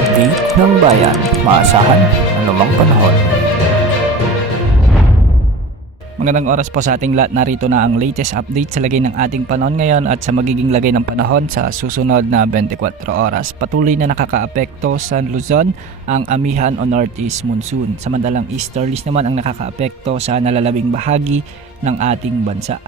update ng bayan, maasahan anumang panahon. Magandang oras po sa ating lahat. Narito na ang latest update sa lagay ng ating panahon ngayon at sa magiging lagay ng panahon sa susunod na 24 oras. Patuloy na nakakaapekto sa Luzon ang amihan o northeast monsoon. Samantalang easterlies naman ang nakakaapekto sa nalalabing bahagi ng ating bansa.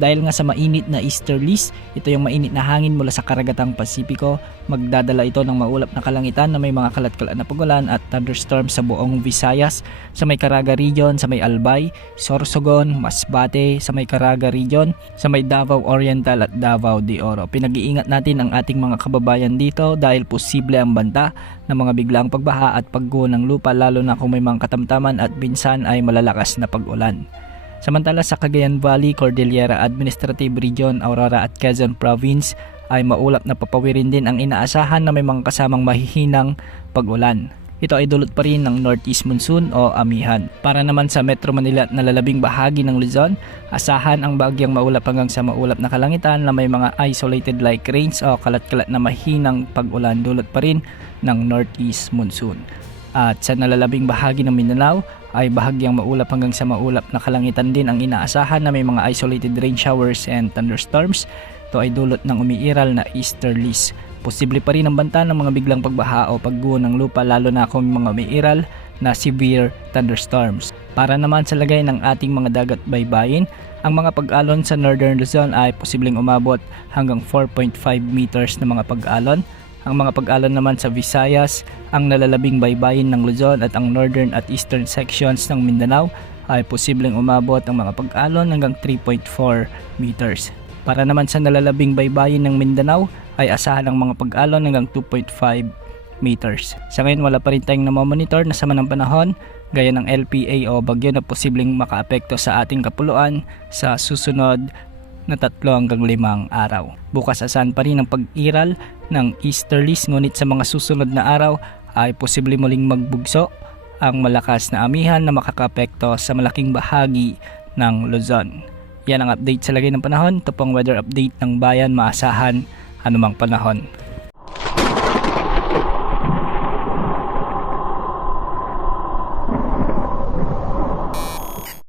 Dahil nga sa mainit na easterlies, ito yung mainit na hangin mula sa karagatang Pasipiko, magdadala ito ng maulap na kalangitan na may mga kalat-kalat na pagulan at thunderstorms sa buong Visayas, sa may Caraga region, sa may Albay, Sorsogon, Masbate, sa may Caraga region, sa may Davao Oriental at Davao de Oro. Pinag-iingat natin ang ating mga kababayan dito dahil posible ang banta ng mga biglaang pagbaha at pagguho ng lupa, lalo na kung may mga katamtaman at minsan ay malalakas na pag-ulan. Samantala sa Cagayan Valley, Cordillera Administrative Region, Aurora at Quezon Province ay maulap na papawirin din ang inaasahan na may mga kasamang mahihinang pag-ulan. Ito ay dulot pa rin ng northeast monsoon o amihan. Para naman sa Metro Manila at nalalabing bahagi ng Luzon, asahan ang bagyang maulap hanggang sa maulap na kalangitan na may mga isolated like rains o kalat-kalat na mahinang pag-ulan, dulot pa rin ng northeast monsoon. At sa nalalabing bahagi ng Mindanao ay bahagyang maulap hanggang sa maulap na kalangitan din ang inaasahan na may mga isolated rain showers and thunderstorms. Ito ay dulot ng umiiral na easterlies. Posible pa rin ang banta ng mga biglang pagbaha o pagguho ng lupa, lalo na kung mga umiiral na severe thunderstorms. Para naman sa lagay ng ating mga dagat baybayin, ang mga pag-alon sa Northern Luzon ay posibleng umabot hanggang 4.5 meters na mga pag-alon. Ang mga pag-alon naman sa Visayas, ang nalalabing baybayin ng Luzon at ang northern at eastern sections ng Mindanao ay posibleng umabot ang mga pag-alon hanggang 3.4 meters. Para naman sa nalalabing baybayin ng Mindanao ay asahan ang mga pag-alon hanggang 2.5 meters. Sa ngayon wala pa rin tayong namomonitor na sama ng panahon gaya ng LPA o bagyo na posibleng makaapekto sa ating kapuluan sa susunod na 3 hanggang 5 araw. Bukas asahan pa rin ang pag-iral ng easterlies, ngunit sa mga susunod na araw ay posible muling magbugso ang malakas na amihan na makakaapekto sa malaking bahagi ng Luzon. Yan ang update sa lagay ng panahon. Ito pong weather update ng bayan, maasahan anumang panahon.